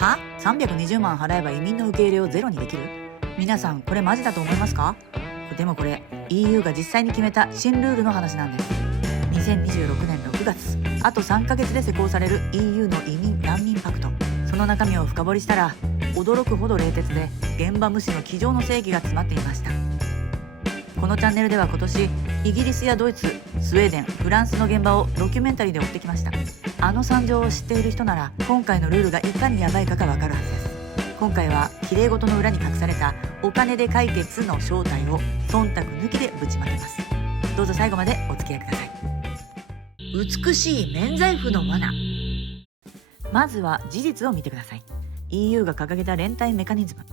は ?320 万払えば移民の受け入れをゼロにできる？皆さんこれマジだと思いますか？でもこれ EU が実際に決めた新ルールの話なんです。2026年6月、あと3ヶ月で施行される EU の移民難民パクト。その中身を深掘りしたら驚くほど冷徹で現場無視の机上の正義が詰まっていました。このチャンネルでは今年イギリスやドイツ、スウェーデン、フランスの現場をドキュメンタリーで追ってきました。あの惨状を知っている人なら今回のルールがいかにヤバいかがわかるはずです。今回は綺麗事の裏に隠されたお金で解決の正体を忖度抜きでぶちまけます。どうぞ最後までお付き合いください。美しい免罪符の罠。まずは事実を見てください。 EU が掲げた連帯メカニズム、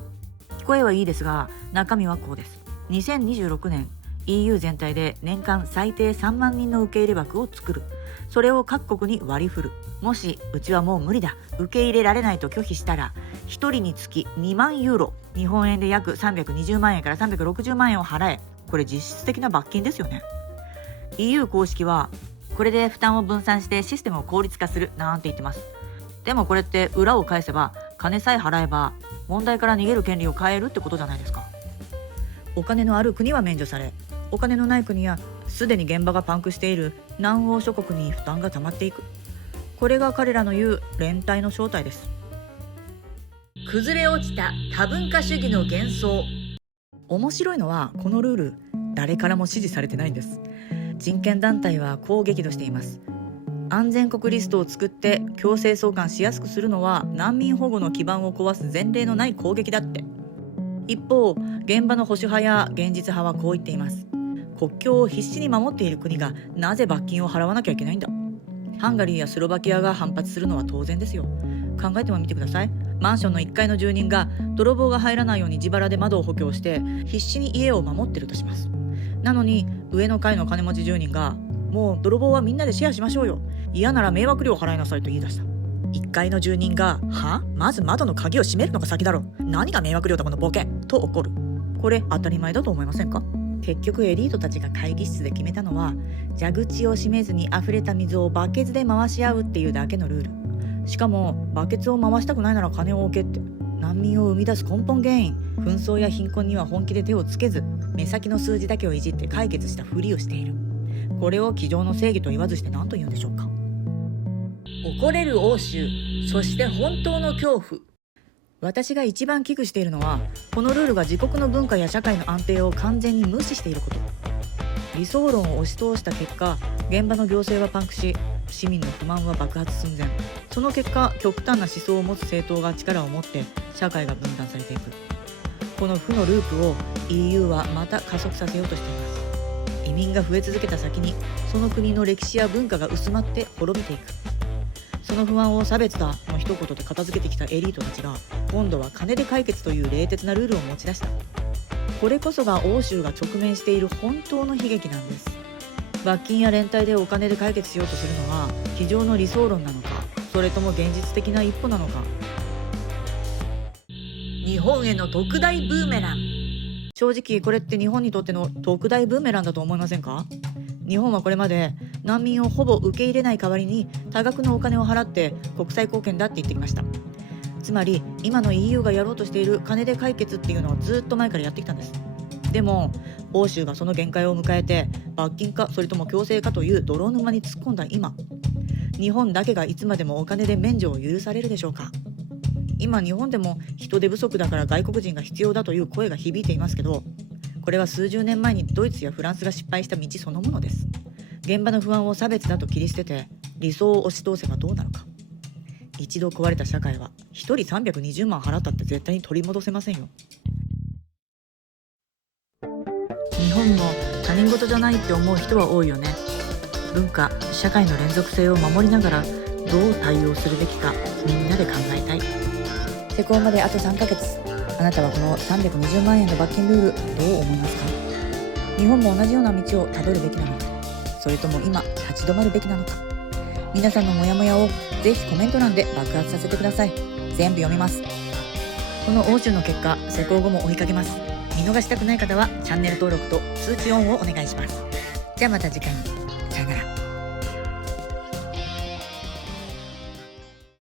聞こえはいいですが中身はこうです。2026年 EU 全体で年間最低3万人の受け入れ枠を作る。それを各国に割り振る。もしうちはもう無理だ、受け入れられないと拒否したら1人につき2万ユーロ、日本円で約320万円から360万円を払え。これ実質的な罰金ですよね。 EU 公式はこれで負担を分散してシステムを効率化するなんて言ってます。でもこれって裏を返せば金さえ払えば問題から逃げる権利を変えるってことじゃないですか。お金のある国は免除され、お金のない国やすでに現場がパンクしている南欧諸国に負担が溜まっていく。これが彼らの言う連帯の正体です。崩れ落ちた多文化主義の幻想。面白いのはこのルール誰からも支持されてないんです。人権団体はこう激怒しています。安全国リストを作って強制送還しやすくするのは難民保護の基盤を壊す前例のない攻撃だって。一方、現場の保守派や現実派はこう言っています。国境を必死に守っている国がなぜ罰金を払わなきゃいけないんだ。ハンガリーやスロバキアが反発するのは当然ですよ。考えてもみてください。マンションの1階の住人が泥棒が入らないように自腹で窓を補強して必死に家を守ってるとします。なのに上の階の金持ち住人がもう泥棒はみんなでシェアしましょうよ、嫌なら迷惑料払いなさいと言い出した。1階の住人がまず窓の鍵を閉めるのが先だろ、何が迷惑料だこのボケと怒る。これ当たり前だと思いませんか？結局エリートたちが会議室で決めたのは蛇口を閉めずに溢れた水をバケツで回し合うっていうだけのルール。しかもバケツを回したくないなら金を置けって。難民を生み出す根本原因、紛争や貧困には本気で手をつけず目先の数字だけをいじって解決したふりをしている。これを机上の正義と言わずして何と言うんでしょうか。怒れる欧州、そして本当の恐怖。私が一番危惧しているのはこのルールが自国の文化や社会の安定を完全に無視していること。理想論を押し通した結果、現場の行政はパンクし市民の不満は爆発寸前。その結果、極端な思想を持つ政党が力を持って社会が分断されていく。この負のループを EU はまた加速させようとしています。移民が増え続けた先にその国の歴史や文化が薄まって滅びていく。その不安を差別だの一言で片付けてきたエリートたちが今度は金で解決という冷徹なルールを持ち出した。これこそが欧州が直面している本当の悲劇なんです。罰金や連帯でお金で解決しようとするのは机上の理想論なのか、それとも現実的な一歩なのか。日本への特大ブーメラン。正直これって日本にとっての特大ブーメランだと思いませんか？日本はこれまで難民をほぼ受け入れない代わりに多額のお金を払って国際貢献だって言ってきました。つまり今の EU がやろうとしている金で解決っていうのはずっと前からやってきたんです。でも欧州がその限界を迎えて罰金かそれとも強制かという泥沼に突っ込んだ今、日本だけがいつまでもお金で免除を許されるでしょうか。今日本でも人手不足だから外国人が必要だという声が響いていますけど、これは数十年前にドイツやフランスが失敗した道そのものです。現場の不安を差別だと切り捨てて理想を押し通せばどうなるか。一度壊れた社会は1人320万払ったって絶対に取り戻せませんよ。日本も他人事じゃないって思う人は多いよね。文化、社会の連続性を守りながらどう対応するべきかみんなで考えたい。施行まであと3ヶ月。あなたはこの320万円の罰金ルールどう思いますか？日本も同じような道をたどるべきなのか、それとも今立ち止まるべきなのか。皆さんのモヤモヤをぜひコメント欄で爆発させてください。全部読みます。この欧州の結果、施行後も追いかけます。見逃したくない方はチャンネル登録と通知オンをお願いします。じゃあまた次回に。